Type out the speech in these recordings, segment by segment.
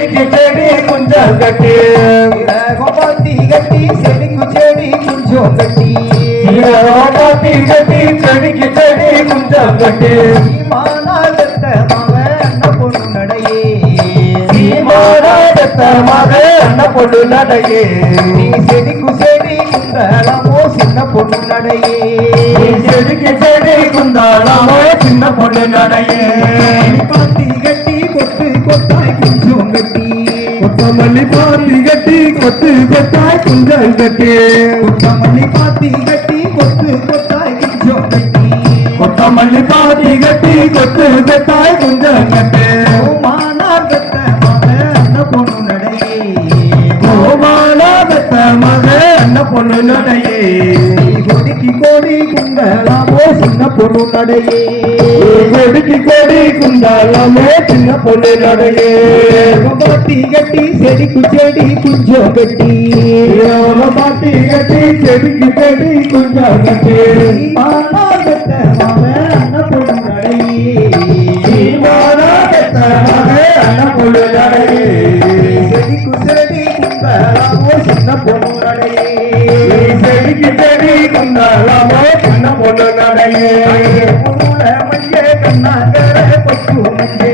செடிக்கு செடி குஞ்சம் கட்டி பாத்தி கட்டி செடிக்கு செடி குஞ்சம் கட்டி பாத்தி கட்டி செடிக்கு செடி குஞ்சம் கட்டி சீமானாகத்த மவ அண்ண பொண்ணு நடையே சீமானாகத்த மக அண்ண பொண்ணு நடையே நீ செடிக்கு செடி குந்தளமோ சின்ன பொண்ணு நடையே செடிக்கு செடி குந்தாளமோ சின்ன பொண்ணு நடையே பாத்தி கட்டி கொத்து கொத்தாய் குஞ்சம் கட்டி கொத்தமல்லி பாத்தி கட்டி கொத்து கொத்தாய் குஞ்சம் கட்டி கொத்தமல்லி பாத்தி கட்டி கொத்து கொத்தாய் குஞ்சம் கட்டி கொத்தமல்லி பாத்தி கட்டி கொத்து கொத்தாய் குஞ்சம் கட்டி மானாகத்த மவ அண்ண பொண்ணு நடையே கோமானாகத்த மக அண்ண பொண்ணு நடையே கொடிக்கு கோடி குந்தளாமோ சின்ன பொண்ணு நடையே கொடிக்கு கொடி குந்தாளமோ சின்ன பொண்ணு நடையே பாத்தி கட்டி செடிக்கு செடி குஞ்சம் கட்டி பாத்தி கட்டி செடிக்கு செடி குஞ்சம் கட்டி மானாகத்த மவ அண்ண பொண்ணு நடையே சீமானாகத்த மக அண்ண பொண்ணு நடையே செடிக்கு செடி குந்தளாமோ சின்ன பொண்ணு நடையே செடிக்கு செடி குந்தாளமோ சின்ன பொண்ணு நடையே உருள மஞ்ச கண்ணாகர கொத்து மஞ்சே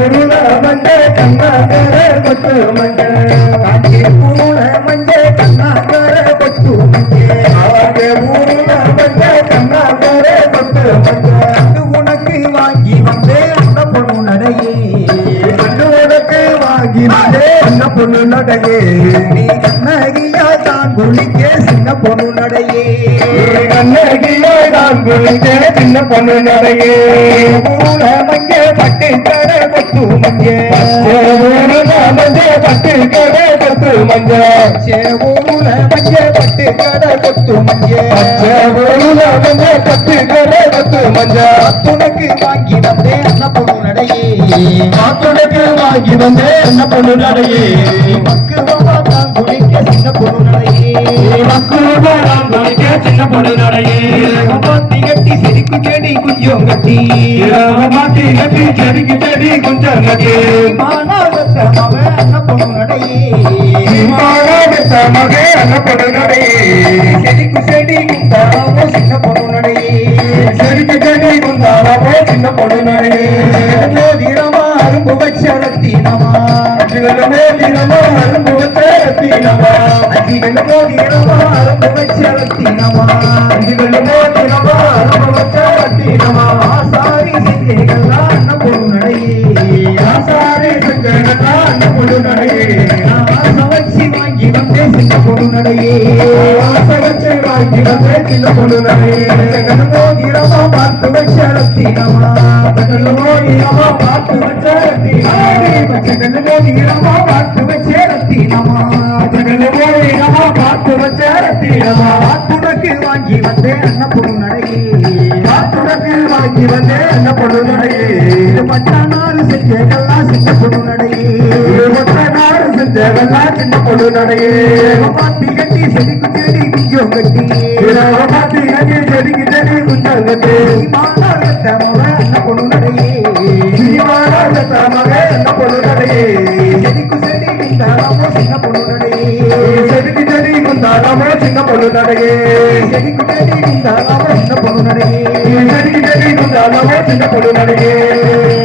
உருள மஞ்ச கண்ணாகர கொத்து மஞ்ச காஞ்சி உருள மஞ்ச கண்ணாகர கொத்து மஞ்சே ஆகே உருள மஞ்ச கண்ணாகர கொத்து மஞ்ச அது உனக்கு வாங்கி வந்தே அந்த பொண்ணு நடையே கண்ணு உனக்கு வாங்கி வந்தே சின்ன பொண்ணு நடையே நீ கண்ணகியா தான் குளிக்க சின்ன பொண்ணு நடையே கண்ணகியோ நான் குளிக்க சின்ன பொண்ணு நடையே உருள மஞ்ச பட்டு கர கொத்து மஞ்சே உருள மஞ்ச பட்டு கடை கொத்து மஞ்ச உருள மஞ்ச பட்டு கர கொத்து மஞ்சே உருள மஞ்ச பட்டு கடை கொத்து மஞ்ச உனக்கு வாங்கி வந்தே அந்த பொண்ணு நடையே மாத்துடைக்கு வாங்கி வந்தே என்ன பொண்ணு நடையே மக்குவமா தான் குளிக்க சின்ன பொண்ணு நடையே மக்களுமா நான் குளிக்க சின்ன பொண்ணு நடையே பாத்தி கட்டி செடிக்கு செடி குஞ்சம் கட்டி மாட்டி கட்டி செடிக்கு செடி கொஞ்சம் கட்டி மானாகத்த மவ அண்ண பொண்ணு நடையே மாணவத்த மகே என்ன பொண்ணு நடையே செடிக்கு செடி குந்தாவோ சின்ன பொண்ணு நடையே செடிக்கு செடி குந்தாளமோ சின்ன பொண்ணு நடையே மோதிரமா அரும்பு வச்சரத்தினமா அஞ்சுகளுமே தினமோ அரும்பு தீனமா அஞ்சிகள் மோதிரமா அரும்பு வச்சரத்தினமா அஞ்சுகளுமே தினமோ அரும்பு தீனமா ஆசாரி செஞ்சேகள்லாம் அண்ண பொண்ணு நடையே ஆசாரி செஞ்சா என்ன பொண்ணு நடையே ஆசை வச்சு வாங்கி வந்தே சின்ன பொண்ணு நடையே ஆசை வச்சு வாங்கி வந்தே சின்ன பொண்ணு நடையே மோதிரமா பார்த்து வச்சரத்தினமா மோதிரமா பார்த்து வச்ச பச்சைகள் மோதிரமா பார்த்து வச்சரத்தினமா மோதிரமா பார்த்து வச்ச ரத்தினமா உனக்கு வாங்கி வந்தே அண்ண பொண்ணு நடையே காத்துடக்கு வாங்கி வந்தே என்ன பொண்ணு நடையே இது பட்டானாறு செஞ்சேகள்லாம் சின்ன பொண்ணு நடையே ஒற்ற நாடு செஞ்சவெல்லாம் சின்ன பொண்ணு நடையே பாத்தி கட்டி செடிக்கு செடி குஞ்சம் கட்டி பாத்தி கட்டி செடிக்கு செடி குஞ்சம் கட்டி மானாகத்த மவ அண்ண பொண்ணு நடையே சீமானாகத்த மகே என்ன பொண்ணு நடையே செடிக்கு செடி குந்தாவோ சின்ன பொண்ணு நடையே செடிக்கு செடி குந்தாளமோ சின்ன பொண்ணு நடையே செடிக்கு செடி குந்தாவோ சின்ன பொண்ணு நடையே செடிக்கு செடி குந்தாளமோ சின்ன பொண்ணு நடையே